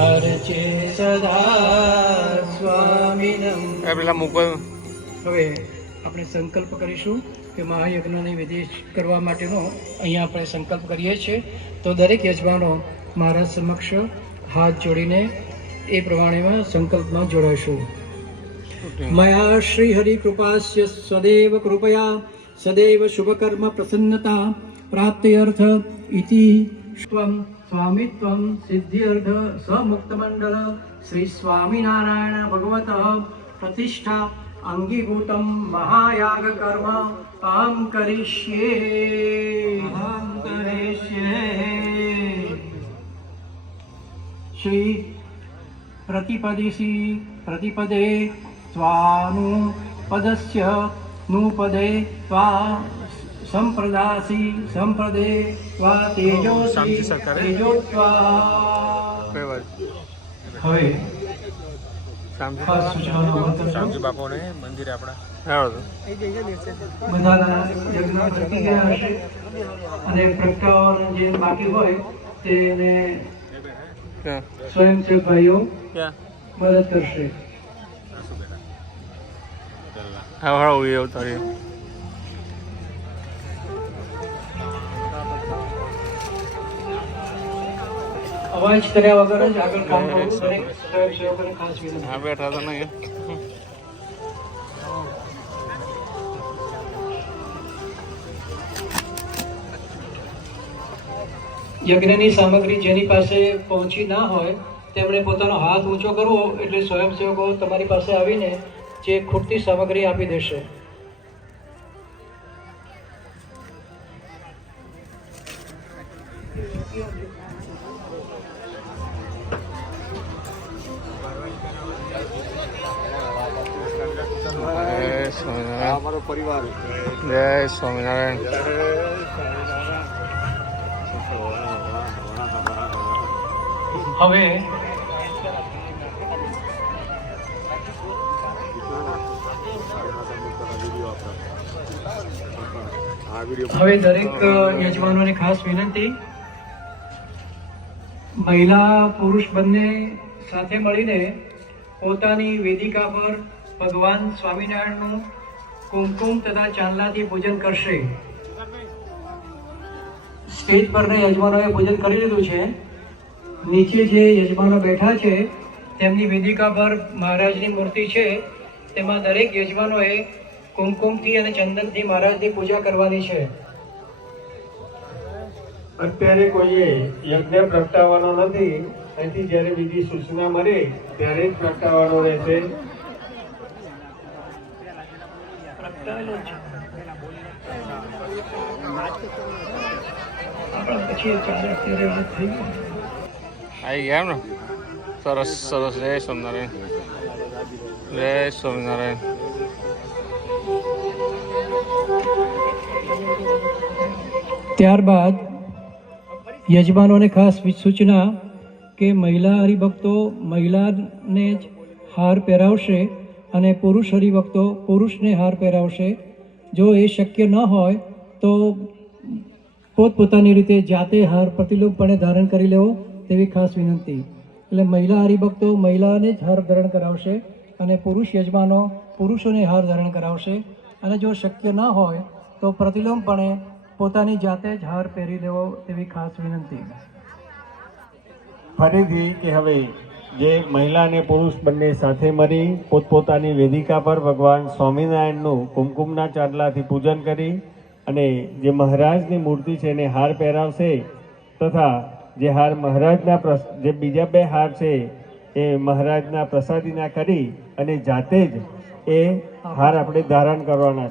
અર્ચે સદા સ્વામિનમ. હવે આપણે સંકલ્પ કરીશું કે મહાયજ્ઞની વિધિ કરવા માટેનો અહીંયા આપણે સંકલ્પ કરીએ છીએ. તો દરેક યજમાનો મારા સમક્ષ હાથ જોડીને એ પ્રમાણેમાં સંકલ્પમાં જોડાશું. મયા શ્રી હરિ કૃપાસ્ય સદૈવ કૃપયા સદૈવ શુભકર્મ પ્રસન્નતા પ્રાપ્ત્યર્થ ઇતિ સ્વમ સ્વામિત્વમ સિદ્ધિર્થ સમુક્તમંડળ શ્રી સ્વામિનારાયણ ભગવત પ્રતિષ્ઠા અંગીભૂતમ મહાયાગ કર્મ અહમ કરીષ્યે. શ્રી પ્રતિપદે સ્વાનુપદસ્ય નુપદે સ્વા સંપ્રદાસી સંપ્રદે સ્વા તેજોસી તેજોત્વા. હવે ખાસ સૂચનાનો બાપોને મંદિર આપણા બધાના યજ્ઞ થતી ગયા હશે અને પ્રગટાવવાનું જે બાકી હોય તેને સ્વયંસેવક ભાઈઓ મદદ કરશે. અવાજ કર્યા વગર જ આગળ કામ કરવું દરેક સ્વયંસેવકોને ખાસ વિનંતી. બેઠા તો નહીં. યજ્ઞની સામગ્રી જેની પાસે પહોંચી ના હોય તેમણે પોતાનો હાથ ઊંચો કરવો એટલે સ્વયંસેવકો તમારી પાસે આવીને જે ખૂટતી સામગ્રી આપી દેશે. અમારો પરિવાર. જય સ્વામિનારાયણ. હવે દરેક યજમાનોને ખાસ વિનંતી, મહિલા પુરુષ બંને સાથે મળીને પોતાની વેદિકા પર ભગવાન સ્વામિનારાયણનું કુમકુમ તથા ચાંદલાથી પૂજન કરશે. સ્ટેજ પરના યજમાનોએ પૂજન કરી લીધું છે. નીચે જે યજમાનો બેઠા છે તેમની વેદિકા પર મહારાજની મૂર્તિ છે. તેમાં દરેક યજમાનોએ કુમકુમથી અને ચંદનથી મહારાજની પૂજા કરવાની છે. અત્યારે કોઈએ યજ્ઞ પ્રગટાવવાનો નથી. અહીંથી જ્યારે બીજી સૂચના મળે ત્યારે જ પ્રગટાવવાનો રહેશે. આવી ગયા એમ ને? સરસ સરસ. જય સ્વામિનારાયણ. જય સ્વામિનારાયણ. ત્યારબાદ યજમાનોને ખાસ સૂચના કે મહિલા હરિભક્તો મહિલાને જ હાર પહેરાવશે અને પુરુષ હરિભક્તો પુરુષને હાર પહેરાવશે. જો એ શક્ય ન હોય તો પોતપોતાની રીતે જાતે હાર પ્રતિલોપપણે ધારણ કરી લેવો તેવી ખાસ વિનંતી. એટલે મહિલા હરિભક્તો મહિલાને જ હાર ધારણ કરાવશે અને પુરુષ યજમાનો પુરુષોને હાર ધારણ કરાવશે. અને જો શક્ય ન હોય તો પ્રતિલોમપણે પોતાની જાતે જ હાર પહેરી લેવો તેવી ખાસ વિનંતી. ફરીથી કે હવે જે મહિલા અને પુરુષ બંને સાથે મળી પોતપોતાની વેદિકા પર ભગવાન સ્વામિનારાયણનું કુમકુમના ચાંદલાથી પૂજન કરી અને જે મહારાજની મૂર્તિ છે એને હાર પહેરાવશે તથા જે હાર મહારાજના જે બીજા બે હાર છે એ મહારાજના પ્રસાદીના કરી અને જાતે જ એ હાર આપણે ધારણ કરવાના.